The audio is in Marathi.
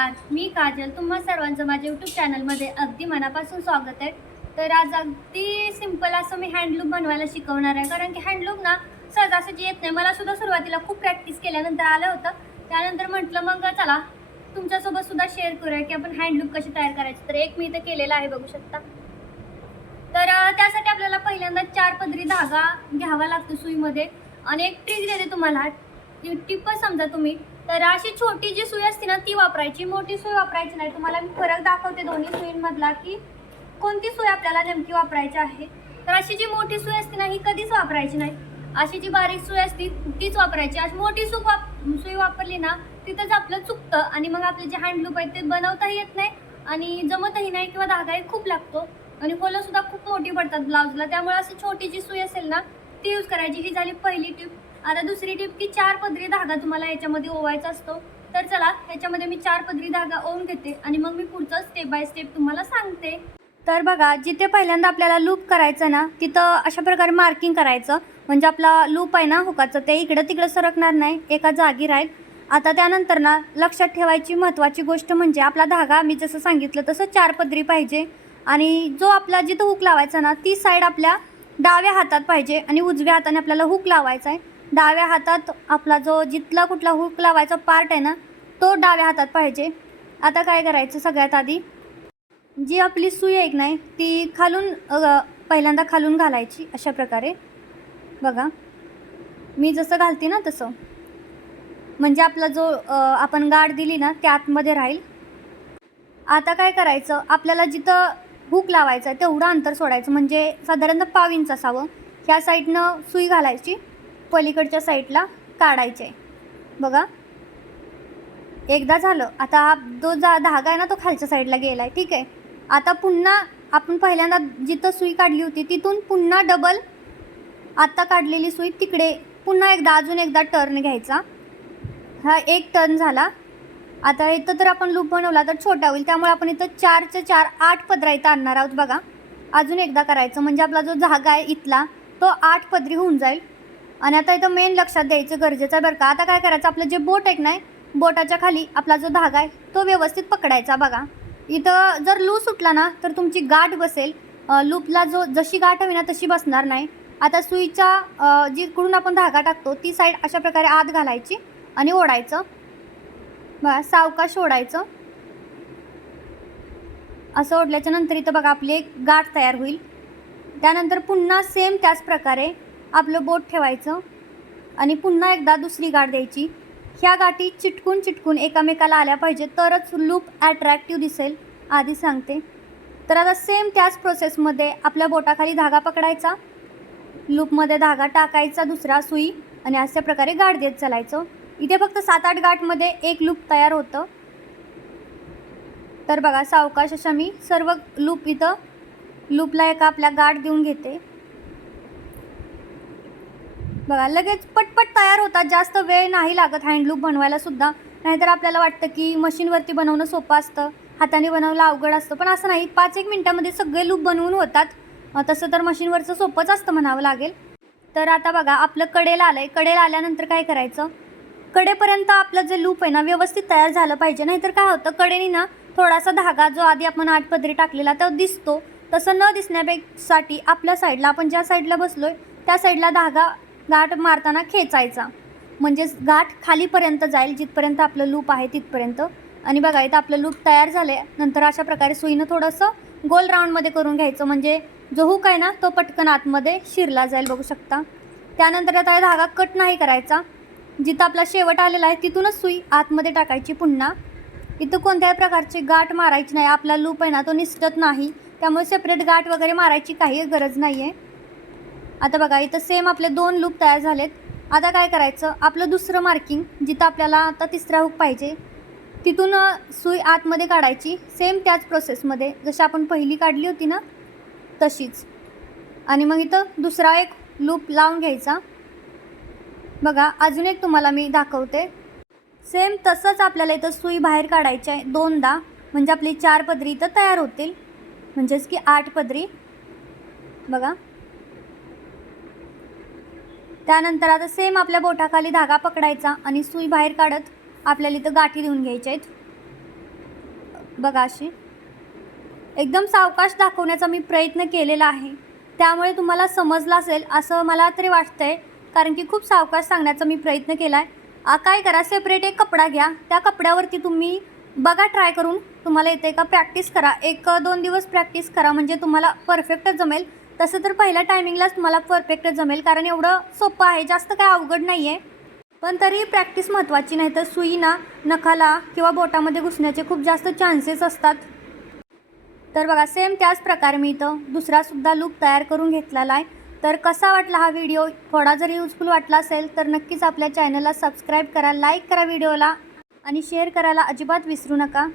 नमस्कार मी काजल. तुम्हा सर्वांचं माझ्या यूट्यूब चॅनलमध्ये अगदी मनापासून स्वागत आहे. तर आज अगदी सिंपल असं मी हँडलूम बनवायला शिकवणार आहे. कारण की हँडलूम ना सहजासहजी येत नाही. मला सुद्धा सुरुवातीला खूप प्रॅक्टिस केल्यानंतर आलं होतं. त्यानंतर म्हटलं मग चला तुमच्यासोबत सुद्धा शेअर करूया की आपण हँडलूम कशी तयार करायची. तर एक मी इथं केलेलं आहे बघू शकता. तर त्यासाठी आपल्याला पहिल्यांदा चार पदरी धागा घ्यावा लागतो सुईमध्ये. आणि एक ट्रिक देते तुम्हाला. टिप समजा तुम्ही. तर अशी छोटी जी सुई असते ना ती वापरायची. मोठी सुई वापरायची नाही. तुम्हाला मी फरक दाखवते दोन्ही सुईंमधला की कोणती सुई आपल्याला नेमकी वापरायची आहे. तर अशी जी मोठी सुई असते ना ही कधीच वापरायची नाही. अशी जी बारीक सुई असते तीच वापरायची. अशी मोठी सुख वाप सुई वापरली ना तिथंच आपलं चुकतं आणि मग आपले जे हँडलूप आहेत ते बनवताही येत नाही आणि जमतही नाही किंवा धागाही खूप लागतो आणि फुलं सुद्धा खूप मोठी पडतात ब्लाऊजला. त्यामुळे अशी छोटी जी सुई असेल ना ती यूज करायची. ही झाली पहिली टिप आता दुसरी टिप की चार पदरी धागा तुम्हाला याच्यामध्ये ओवायचा असतो. तर चला ह्याच्यामध्ये मी चार पदरी धागा ओवून घेते आणि मग मी पुढचं स्टेप बाय स्टेप तुम्हाला सांगते. तर बघा जिथे पहिल्यांदा आपल्याला लूप करायचं ना तिथं अशा प्रकारे मार्किंग करायचं. म्हणजे आपला लूप आहे ना हुकाचं ते इकडं तिकडं सरकणार नाही एका जागी राहील. आता त्यानंतर ना लक्षात ठेवायची महत्त्वाची गोष्ट म्हणजे आपला धागा मी जसं सांगितलं तसं चार पदरी पाहिजे. आणि जो आपला जिथं हुक लावायचा ना ती साईड आपल्या डाव्या हातात पाहिजे आणि उजव्या हाताने आपल्याला हुक लावायचा आहे. डाव्या हातात आपला जो जिथला कुठला हुक लावायचा पार्ट आहे ना तो डाव्या हातात पाहिजे. आता काय करायचं सगळ्यात आधी? जी आपली सुई आहे नाही ती खालून पहिल्यांदा खालून घालायची अशा प्रकारे. बघा. मी जसं घालते ना तसं. म्हणजे आपला जो आपण गाठ दिली ना त्या आतमध्ये राहील. आता काय करायचं? आपल्याला जिथं हुक लावायचं आहे तेवढं अंतर सोडायचं. म्हणजे साधारणतः पाव इंच असावं. ह्या साईडनं सुई घालायची. पलीकडच्या साईडला काढायचे. बघा. एकदा झालं. आता हा जो जा धागा आहे ना तो खालच्या साईडला गेला आहे ठीक आहे. आता पुन्हा आपण पहिल्यांदा जिथं सुई काढली होती तिथून पुन्हा डबल आत्ता काढलेली सुई तिकडे पुन्हा एकदा अजून एकदा टर्न घ्यायचा. हा एक टर्न झाला. आता इथं तर आपण लूप बनवला तर छोटा होईल. त्यामुळे आपण इथं चारचे चार आठ पदरा इथं आणणार आहोत बघा. अजून एकदा करायचं. म्हणजे आपला जो धागा आहे इथला तो आठ पदरी होऊन जाईल. आणि आता इथं मेन लक्षात द्यायचं गरजेचं आहे बरं का. आता काय करायचं? आपलं जे बोट आहे नाही बोटाच्या खाली आपला जो धागा आहे तो व्यवस्थित पकडायचा बघा. इथं जर लू सुटला ना तर तुमची गाठ बसेल. लूपला जो जशी गाठ हवी ना तशी बसणार नाही. आता सुईच्या अ, जिकडून आपण धागा टाकतो ती साईड अशा प्रकारे आत घालायची आणि ओढायचं. बघा सावकाश ओढायचं. असं ओढल्याच्या नंतर इथं बघा आपली एक गाठ तयार होईल. त्यानंतर पुन्हा सेम त्याच प्रकारे आपलं बोट ठेवायचं आणि पुन्हा एकदा दुसरी गाठ द्यायची. ह्या गाठी चिटकून चिटकून एकामेकाला आल्या पाहिजे तरच लूप ॲट्रॅक्टिव्ह दिसेल आधी सांगते. तर आता सेम त्याच प्रोसेसमध्ये आपल्या बोटाखाली धागा पकडायचा. लूपमध्ये धागा टाकायचा दुसरा सुई आणि अशा प्रकारे गाठ देत चालायचं. इथे फक्त सात आठ गाठमध्ये एक लूप तयार होतं. तर बघा सावकाश अशा मी सर्व लूप इथं लूपला एका आपल्या गाठ देऊन घेते. बघा लगेच पटपट तयार होतात. जास्त वेळ नाही लागत हँडलूम बनवायला सुद्धा. नाहीतर आपल्याला वाटतं की मशीनवरती बनवणं सोपं असतं. हाताने बनवलं अवघड असतं. पण असं नाही. पाच एक मिनटामध्ये सगळे लूप बनवून होतात. तसं तर मशीनवरचं सोपंच असतं म्हणावं लागेल. तर आता बघा आपलं कडेला आलं आहे कडेला आल्यानंतर काय करायचं? कडेपर्यंत आपलं जे लूप आहे ना व्यवस्थित तयार झालं पाहिजे. नाहीतर काय होतं? कडेने ना थोडासा धागा जो आधी आपण आठ पदरी टाकलेला तो दिसतो. तसं न दिसण्यापेक्षासाठी आपल्या साईडला आपण ज्या साईडला बसलो आहे त्या साईडला धागा गाठ मारताना खेचायचा. म्हणजेच गाठ खालीपर्यंत जाईल जिथपर्यंत आपलं लूप आहे तिथपर्यंत. आणि बघा इथं आपलं लूप तयार झाले नंतर अशा प्रकारे सुईनं थोडंसं गोल राऊंडमध्ये करून घ्यायचं. म्हणजे जो हुक आहे ना तो पटकन आतमध्ये शिरला जाईल बघू शकता. त्यानंतर आता धागा कट नाही करायचा. जिथं आपला शेवट आलेला आहे तिथूनच सुई आतमध्ये टाकायची पुन्हा. इथं कोणत्याही प्रकारची गाठ मारायची नाही. आपला लूप आहे ना तो निसटत नाही. त्यामुळे सेपरेट गाठ वगैरे मारायची काही गरज नाही आहे आता बघा इथं सेम आपले दोन लूप तयार झालेत. आता काय करायचं? आपलं दुसरं मार्किंग जिथं आपल्याला आता तिसरा हुक पाहिजे तिथून सुई आतमध्ये काढायची. सेम त्याच प्रोसेसमध्ये जशी आपण पहिली काढली होती ना तशीच. आणि मग इथं दुसरा एक लूप लावून घ्यायचा. बघा अजून एक तुम्हाला मी दाखवते. सेम तसंच आपल्याला इथं सुई बाहेर काढायची आहे दोनदा. म्हणजे आपली चार पदरी इथं तयार होतील. म्हणजेच की आठ पदरी. बघा. त्यानंतर आता सेम आपल्या बोटाखाली धागा पकडायचा आणि सुई बाहेर काढत आपल्याला इथं गाठी देऊन घ्यायच्या आहेत. बघा अशी. एकदम सावकाश दाखवण्याचा मी प्रयत्न केलेला आहे. त्यामुळे तुम्हाला समजलं असेल असं मला तरी वाटतं आहे कारण की खूप सावकाश सांगण्याचा मी प्रयत्न केला आहे काय करा सेपरेट एक कपडा घ्या. त्या कपड्यावरती तुम्ही बघा ट्राय करून तुम्हाला येते का प्रॅक्टिस करा. एक दोन दिवस प्रॅक्टिस करा म्हणजे तुम्हाला परफेक्टच जमेल. तसं तर पहिल्या टायमिंगलाच तुम्हाला परफेक्ट जमेल कारण एवढं सोपं आहे. जास्त काय अवघड नाही आहे पण तरी प्रॅक्टिस महत्त्वाची नाही तर सुई ना नखाला किंवा बोटामध्ये घुसण्याचे खूप जास्त चान्सेस असतात. तर बघा सेम त्याच प्रकारे मी इथं दुसरासुद्धा लूक तयार करून घेतलेला आहे. तर कसा वाटला हा व्हिडिओ थोडा जरी युजफुल वाटला असेल तर नक्कीच आपल्या चॅनलला सबस्क्राईब करा लाईक करा व्हिडिओला आणि शेअर करायला अजिबात विसरू नका.